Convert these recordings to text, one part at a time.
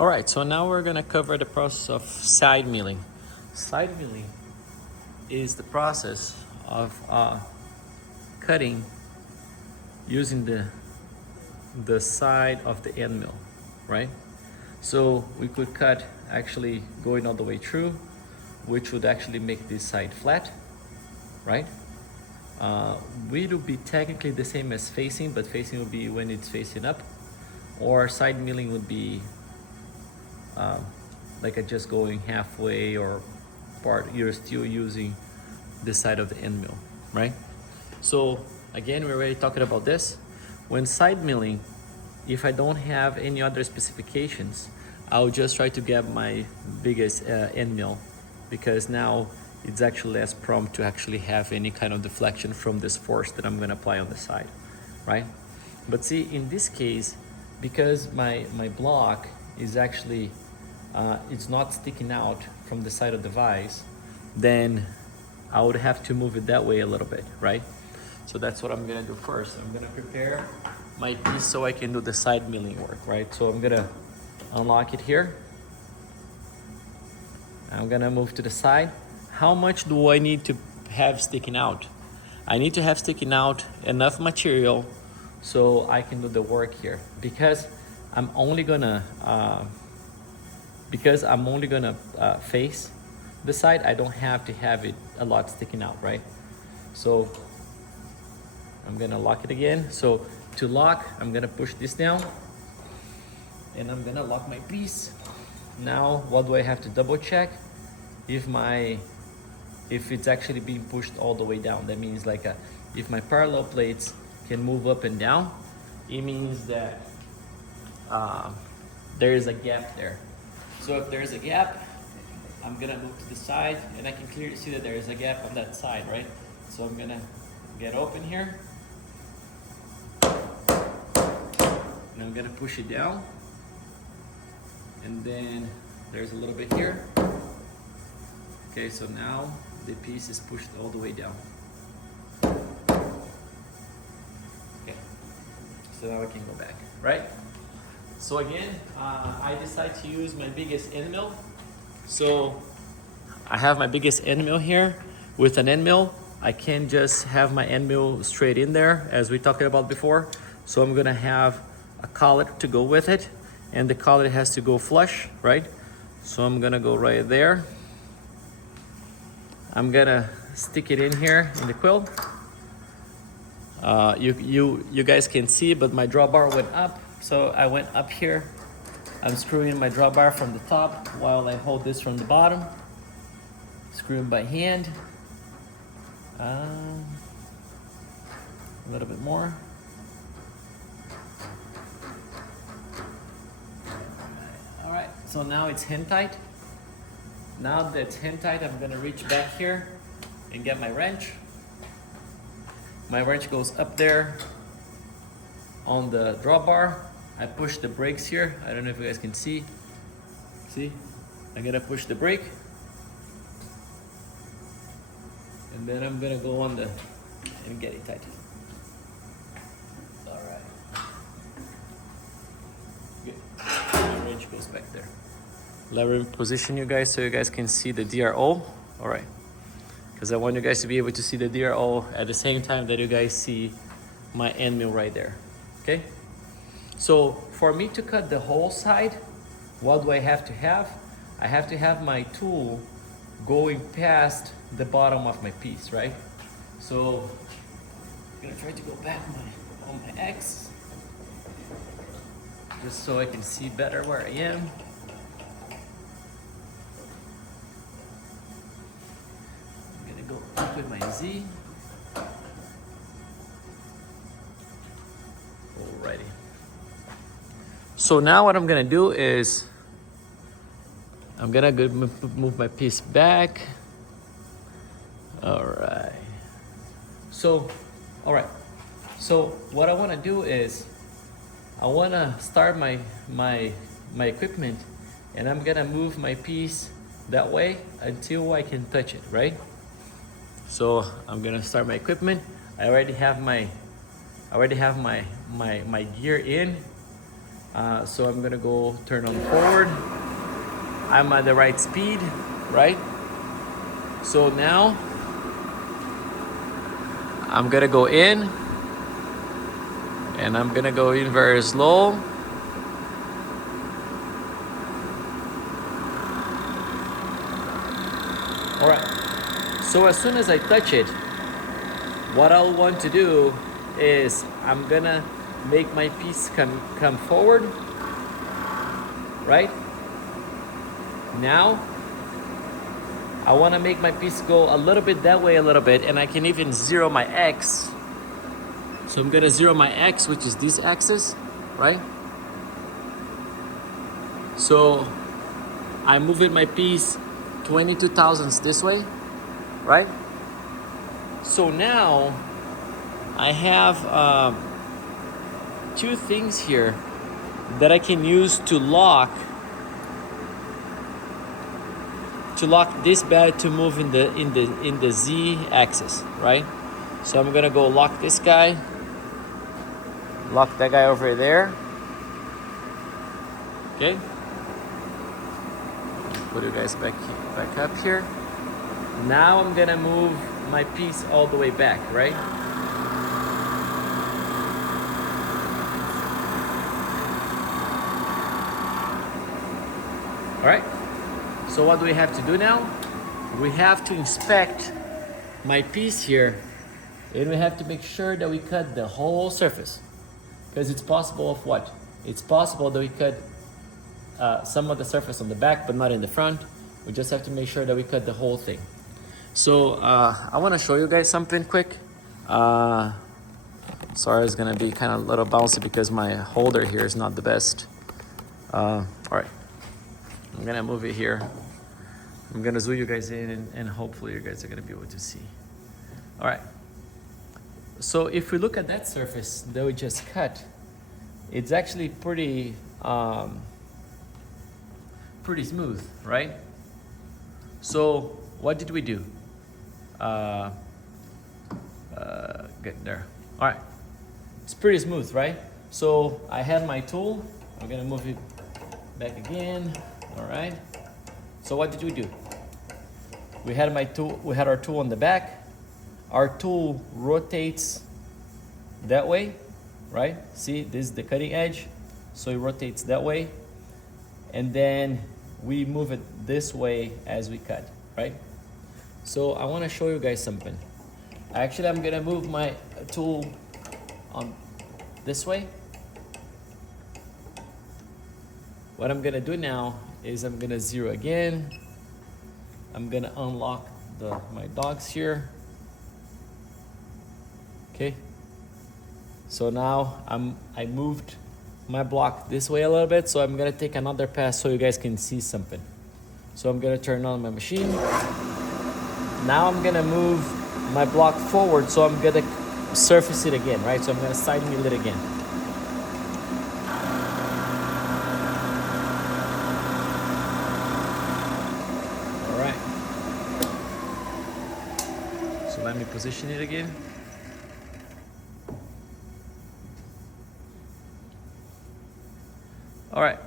All right, so now we're gonna cover the process of side milling. Side milling is the process of cutting using the side of the end mill, right? So we could cut actually going all the way through, which would actually make this side flat, right? It would be technically the same as facing, but facing would be when it's facing up, or side milling would be like a just going halfway or part, you're still using the side of the end mill, right? So again, we're already talking about this. When side milling, if I don't have any other specifications, I'll just try to get my biggest end mill, because now it's actually less prone to actually have any kind of deflection from this force that I'm going to apply on the side, right? But see, in this case, because my block is actually it's not sticking out from the side of the vise, then I would have to move it that way a little bit, right? So that's what I'm gonna do first. I'm gonna prepare my piece so I can do the side milling work, right? So I'm gonna unlock it here. I'm gonna move to the side. How much do I need to have sticking out? I need to have sticking out enough material so I can do the work here, because I'm only gonna face the side. I don't have to have it a lot sticking out, right? So I'm gonna lock it again. So to lock, I'm gonna push this down and I'm gonna lock my piece. Now, what do I have to double check? If it's actually being pushed all the way down. That means like if my parallel plates can move up and down, it means that there is a gap there. So if there's a gap, I'm gonna move to the side, and I can clearly see that there is a gap on that side, right? So I'm gonna get open here, and I'm gonna push it down, and then there's a little bit here. Okay, so now the piece is pushed all the way down. Okay, so now I can go back, right? So again, I decided to use my biggest end mill. So I have my biggest end mill here. With an end mill, I can't just have my end mill straight in there, as we talked about before. So I'm gonna have a collet to go with it, and the collet has to go flush, right? So I'm gonna go right there. I'm gonna stick it in here in the quill. You guys can see, but my drawbar went up. So I went up here. I'm screwing my drawbar from the top while I hold this from the bottom. Screwing by hand. A little bit more. All right, so now it's hand tight. Now that it's hand tight, I'm gonna reach back here and get my wrench. My wrench goes up there on the drawbar. I push the brakes here. I don't know if you guys can see. See? I'm gonna push the brake. And then I'm gonna go on and get it tight. All right. Good. My wrench goes back there. Let me position you guys so you guys can see the DRO. All right. Because I want you guys to be able to see the DRO at the same time that you guys see my end mill right there. Okay? So for me to cut the whole side, what do I have to have? I have to have my tool going past the bottom of my piece, right? So I'm gonna try to go back on my X, just so I can see better where I am. I'm gonna go up with my Z. Alrighty. So now what I'm gonna do is I'm gonna move my piece back. All right. So what I wanna do is I wanna start my equipment, and I'm gonna move my piece that way until I can touch it, right? So I'm gonna start my equipment. I already have my gear in. So I'm gonna go turn on forward. I'm at the right speed, right? So now I'm gonna go in, and I'm gonna go in very slow. All right, so as soon as I touch it, what I'll want to do is I'm gonna make my piece come forward, right? Now, I wanna make my piece go a little bit that way a little bit, and I can even zero my X. So I'm gonna zero my X, which is this axis, right? So I'm moving my piece 22 thousandths this way, right? So now I have two things here that I can use to lock this bed to move in the Z axis, right? So I'm gonna go lock this guy, lock that guy over there. Okay. Put you guys back up here. Now I'm gonna move my piece all the way back, right? All right. So what do we have to do now? We have to inspect my piece here, and we have to make sure that we cut the whole surface, because it's possible of what? It's possible that we cut some of the surface on the back, but not in the front. We just have to make sure that we cut the whole thing. So I want to show you guys something quick. Sorry, it's gonna be kind of a little bouncy because my holder here is not the best. All right, I'm gonna move it here. I'm gonna zoom you guys in, and hopefully you guys are gonna be able to see. All right. So if we look at that surface that we just cut, it's actually pretty smooth, right? So what did we do? Get there. All right, it's pretty smooth, right? So I had my tool. I'm gonna move it back again. All right. So what did we do? We had my tool. We had our tool on the back. Our tool rotates that way, right? See, this is the cutting edge, so it rotates that way, and then we move it this way as we cut, right? So I want to show you guys something. Actually, I'm gonna move my tool on this way. What I'm gonna do now is I'm gonna zero again. I'm gonna unlock my dogs here. Okay. So now I moved my block this way a little bit, so I'm gonna take another pass so you guys can see something. So I'm gonna turn on my machine. Now I'm gonna move my block forward, so I'm gonna surface it again, right? So I'm gonna side mill it again. All right. So let me position it again. All right.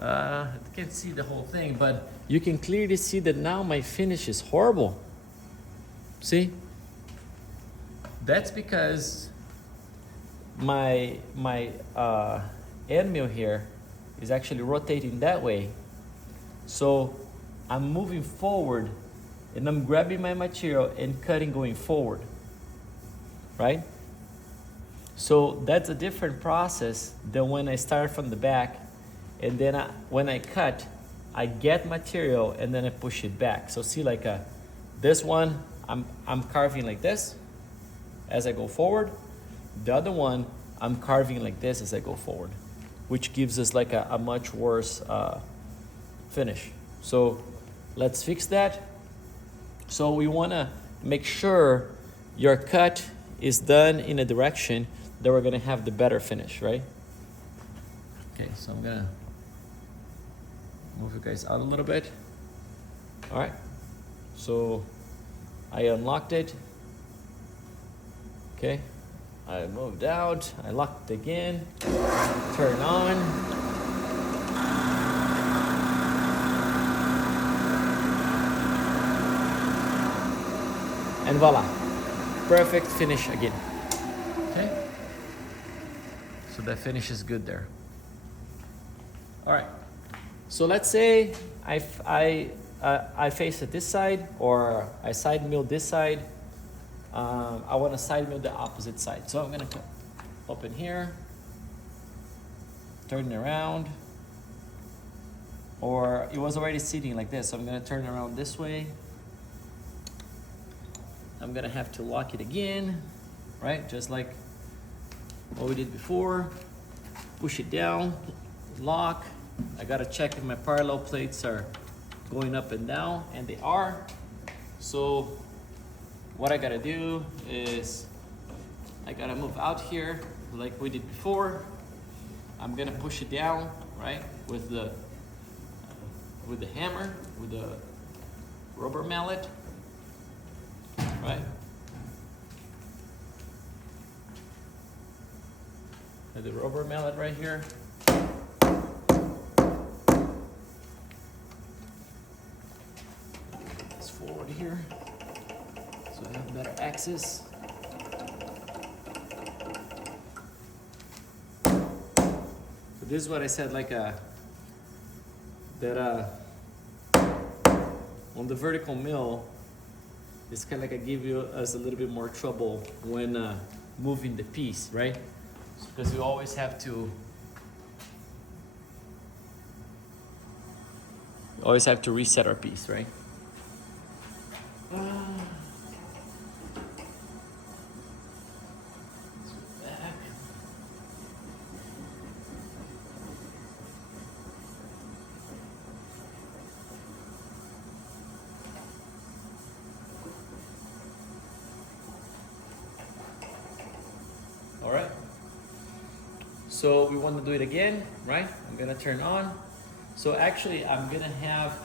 You can't see the whole thing, but you can clearly see that now my finish is horrible. See? That's because my end mill here is actually rotating that way. So I'm moving forward and I'm grabbing my material and cutting going forward, right? So that's a different process than when I start from the back, and then when I cut, I get material and then I push it back. So see, like this one, I'm carving like this as I go forward. The other one, I'm carving like this as I go forward, which gives us like a much worse finish. So let's fix that. So we wanna make sure your cut is done in a direction that we're gonna have the better finish, right? Okay, so I'm gonna move you guys out a little bit. All right, so I unlocked it. Okay, I moved out, I locked again, turn on. And voila, perfect finish again. Okay, so the finish is good there. All right, so let's say I face it this side, or I side mill this side. I want to side mill the opposite side. So I'm gonna open here, turn it around, or it was already sitting like this. So I'm gonna turn it around this way. I'm gonna have to lock it again, right? Just like what we did before. Push it down, lock. I gotta check if my parallel plates are going up and down, and they are. So what I gotta do is I gotta move out here like we did before. I'm gonna push it down, right, with the hammer, with the rubber mallet, right? And the rubber mallet right here. It's forward here, so I have better access. So this is what I said, like on the vertical mill, it's kind of like give us a little bit more trouble when moving the piece, right? Because you always have to reset our piece, right? Back. All right. So we want to do it again, right? I'm gonna turn on. So actually, I'm gonna have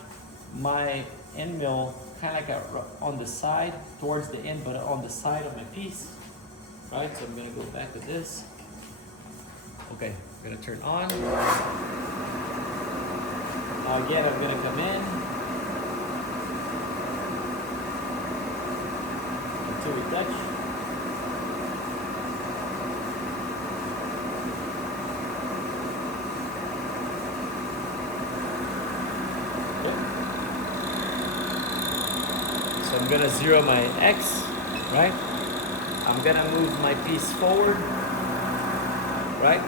my end mill kind of like on the side, towards the end, but on the side of my piece, right? So I'm gonna go back to this. Okay, I'm gonna turn on. Again, I'm gonna come in until we touch. I'm gonna zero my X, right? I'm gonna move my piece forward, right?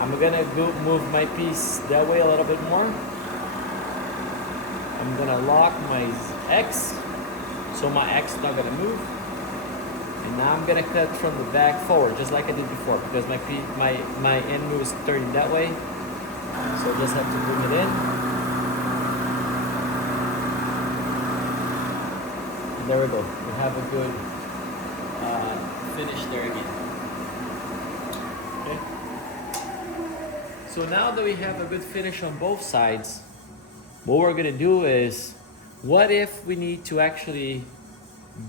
I'm gonna move my piece that way a little bit more. I'm gonna lock my X, so my X is not gonna move. And now I'm gonna cut from the back forward, just like I did before, because my end mill is turning that way. So I just have to bring it in. There we go. We have a good finish there again. Okay. So now that we have a good finish on both sides, what we're gonna do is, what if we need to actually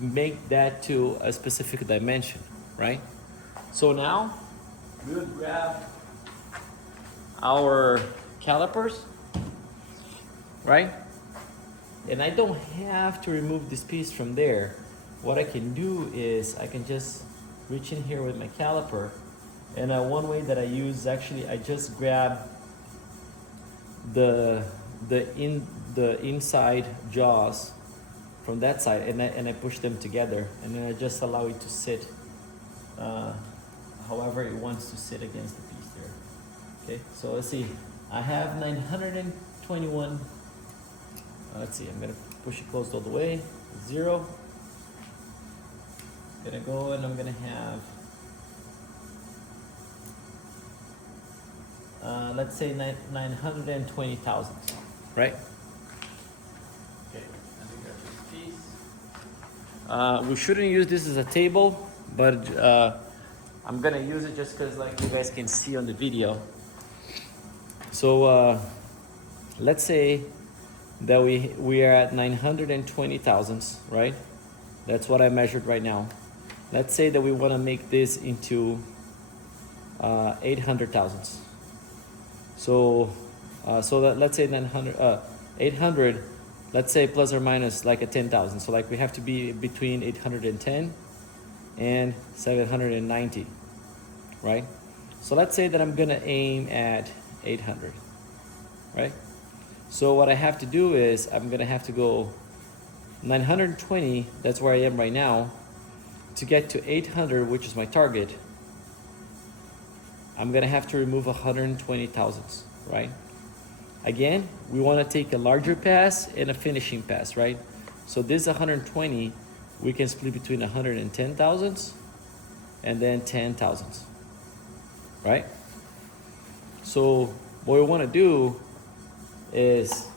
make that to a specific dimension, right? So now we would grab our calipers, right? And I don't have to remove this piece from there. What I can do is I can just reach in here with my caliper, and one way that I use, actually, I just grab the inside jaws from that side, and I push them together, and then I just allow it to sit however it wants to sit against the piece there. Okay, so let's see. I have 921. Let's see, I'm gonna push it closed all the way, 0. Gonna go, and I'm gonna have, let's say 920 thousandths, right? Okay, let me grab this piece. We shouldn't use this as a table, but I'm gonna use it just because, like, you guys can see on the video. So let's say that we are at 920 thousandths, right? That's what I measured right now. let's say that we want to make this into 800 thousandths. So let's say 800, let's say plus or minus like a 10,000. So like we have to be between 810 and 790, right? So let's say that I'm gonna aim at 800, right? So what I have to do is I'm gonna have to go 920, that's where I am right now. To get to 800, which is my target, I'm gonna have to remove 120 thousandths, right? Again, we wanna take a larger pass and a finishing pass, right? So this 120, we can split between 110 thousandths and then 10 thousandths, right? So what we wanna do is,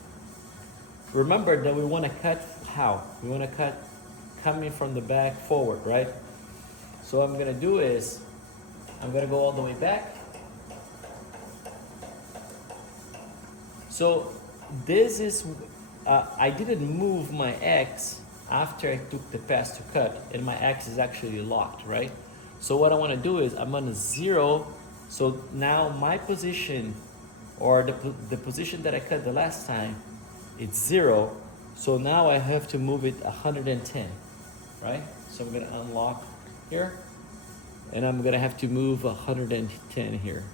remember that we wanna cut how? We wanna cut coming from the back forward, right? So what I'm gonna do is, I'm gonna go all the way back. So this is, I didn't move my X after I took the pass to cut, and my X is actually locked, right? So what I wanna do is, I'm gonna zero, so now my position, or the position that I cut the last time, it's 0. So now I have to move it 110, right? So I'm gonna unlock here, and I'm gonna have to move 110 here.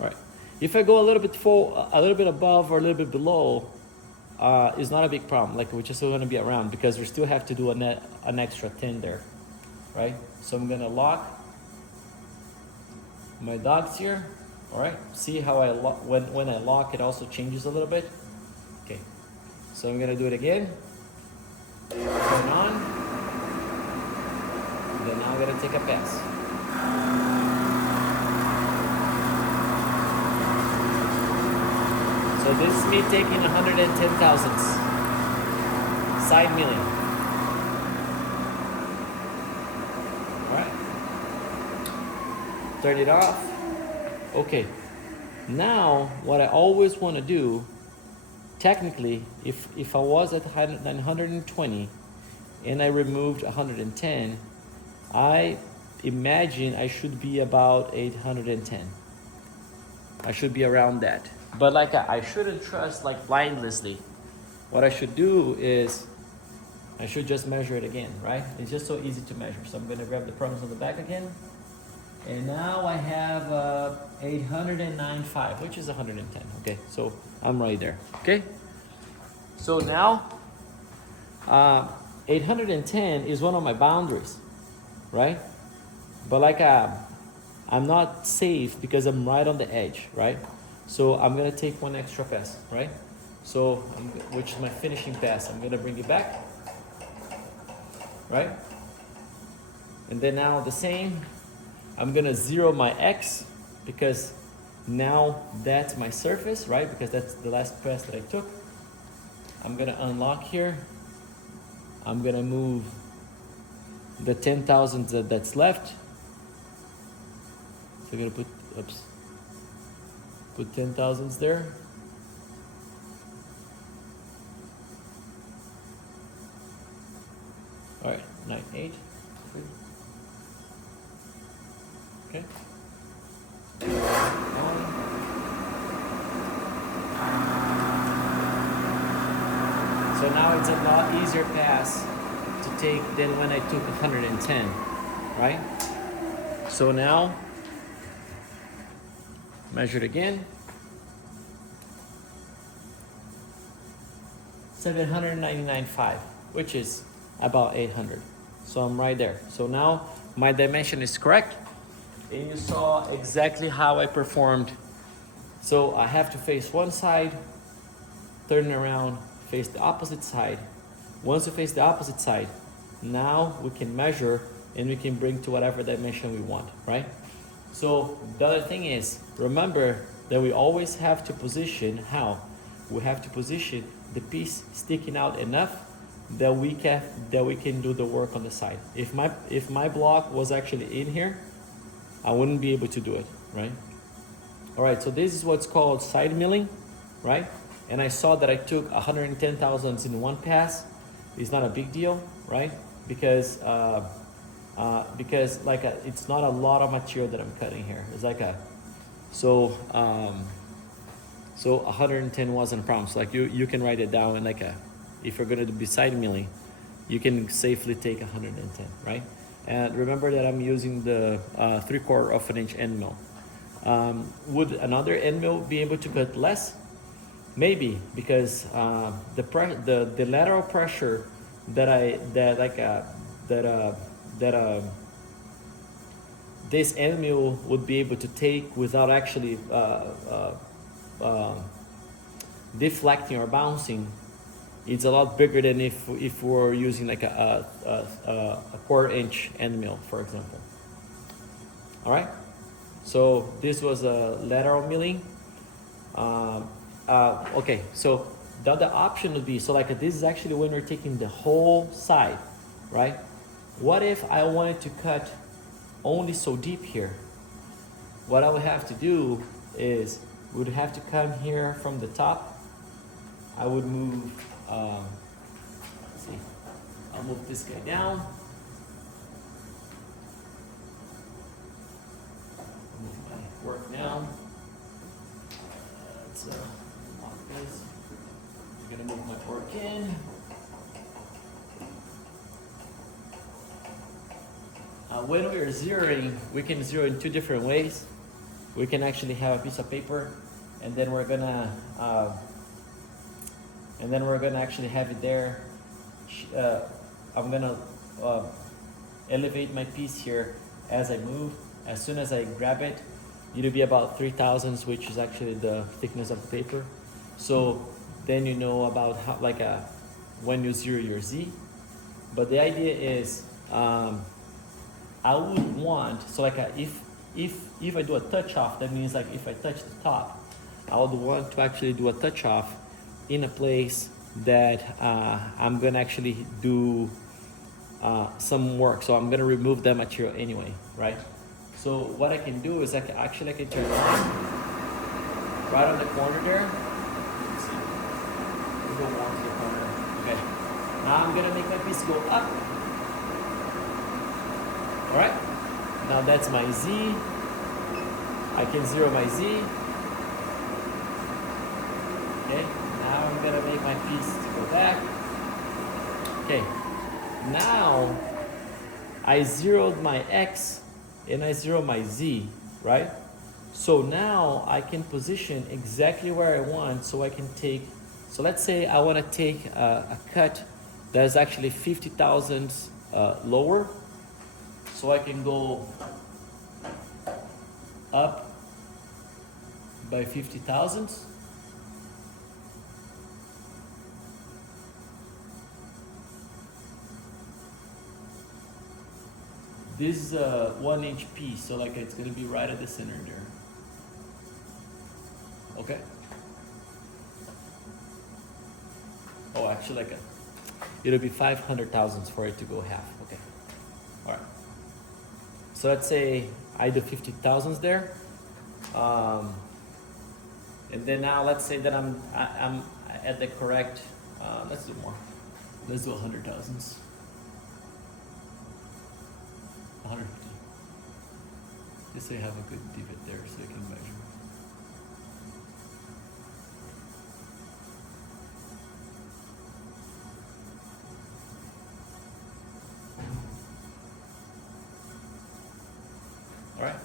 All right. If I go a little bit above or a little bit below, it's not a big problem. Like we're just still gonna be around because we still have to do an extra 10 there, right? So I'm gonna lock my dots here. All right. See how I when I lock, it also changes a little bit. Okay. So I'm gonna do it again. Turn on. Then now I'm gonna take a pass. So this is me taking 110 thousandths, side milling. All right. Turn it off. Okay. Now, what I always want to do, technically, if I was at 920 and I removed 110, I imagine I should be about 810. I should be around that. But like I shouldn't trust like blindlessly. What I should do is I should just measure it again, right? It's just so easy to measure. So I'm gonna grab the prongs on the back again. And now I have 809.5, which is 110. Okay, so I'm right there. Okay. So now 810 is one of my boundaries, right? But like I'm not safe because I'm right on the edge, right? So I'm gonna take one extra pass, right? So, which is my finishing pass. I'm gonna bring it back, right? And then now the same, I'm gonna zero my X because now that's my surface, right? Because that's the last pass that I took. I'm gonna unlock here. I'm gonna move the 10,000 that's left. So I'm gonna put 10,000s there. All right, 9, 8. Okay. So now it's a lot easier pass to take than when I took 110, right? So now, measure it again. 799.5, which is about 800. So I'm right there. So now my dimension is correct. And you saw exactly how I performed. So I have to face one side, turn around, face the opposite side. Once you face the opposite side, now we can measure and we can bring to whatever dimension we want, right? So the other thing is, remember that we always have to position how? We have to position the piece sticking out enough that we can do the work on the side. If my block was actually in here, I wouldn't be able to do it, right? All right, so this is what's called side milling, right? And I saw that I took 110 thousandths in one pass. It's not a big deal, right? Because like it's not a lot of material that I'm cutting here. It's like so 110 wasn't a problem. So like you can write it down, and like if you're gonna be side milling, you can safely take 110, right? And remember that I'm using the 3/4 of an inch end mill. Would another end mill be able to cut less? Maybe, because the lateral pressure that this end mill would be able to take without actually deflecting or bouncing, it's a lot bigger than if we're using like a 1/4 inch end mill, for example. All right. So this was a lateral milling. Okay, so the other option would be, so like this is actually when we're taking the whole side, right? What if I wanted to cut only so deep here? What I would have to do is, we would have to come here from the top. I would move, let's see, I'll move this guy down. Move my work down. Let's lock this. I'm gonna move my work in. When we are zeroing, we can zero in two different ways. We can actually have a piece of paper, and then we're gonna actually have it there. I'm gonna elevate my piece here as I move. As soon as I grab it, it'll be about 3 thousandths, which is actually the thickness of the paper. So then you know about how, like when you zero your Z. But the idea is, I would want, so like if I do a touch off, that means like if I touch the top, I would want to actually do a touch off in a place that I'm gonna actually do some work. So I'm gonna remove that material anyway, right? So what I can do is I can turn around right on the corner there. Let's see. We'll go more to the corner. Okay. Now I'm gonna make my piece go up. All right. Now that's my Z. I can zero my Z. Okay. Now I'm gonna make my piece to go back. Okay. Now I zeroed my X and I zero my Z, right? So now I can position exactly where I want, so I can take, so let's say I want to take a cut that is actually 50 thousandths lower. So I can go up by 50 thousandths. This is a 1 inch piece, so like it's gonna be right at the center there. Okay. Oh, actually, like it'll be 500 thousandths for it to go half. Okay. All right. So let's say I do 50 thousandths there, and then now let's say that I'm at the correct. Let's do more. Let's do 100 thousandths. 150. Just so you have a good divot there, so you can measure. All right.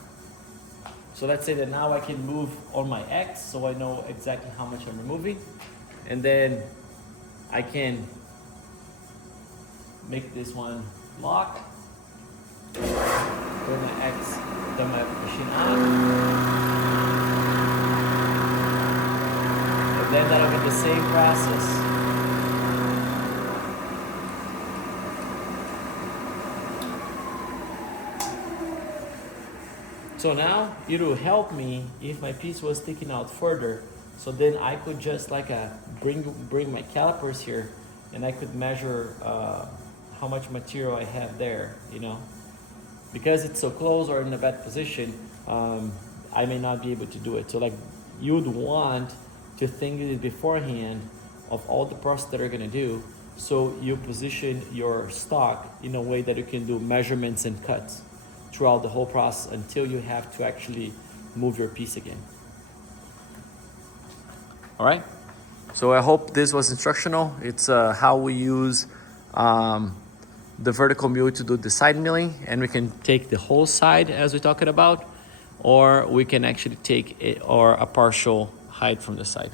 So let's say that now I can move on my X, so I know exactly how much I'm removing, and then I can make this one lock. Turn my X, turn my machine on, and then that'll get the same process. So now it will help me if my piece was sticking out further. So then I could just like bring my calipers here, and I could measure how much material I have there, you know. Because it's so close or in a bad position, I may not be able to do it. So like you'd want to think beforehand of all the process that you're gonna do, so you position your stock in a way that you can do measurements and cuts throughout the whole process until you have to actually move your piece again. All right, so I hope this was instructional. It's how we use the vertical mill to do the side milling, and we can take the whole side as we're talking about, or we can actually take it or a partial height from the side.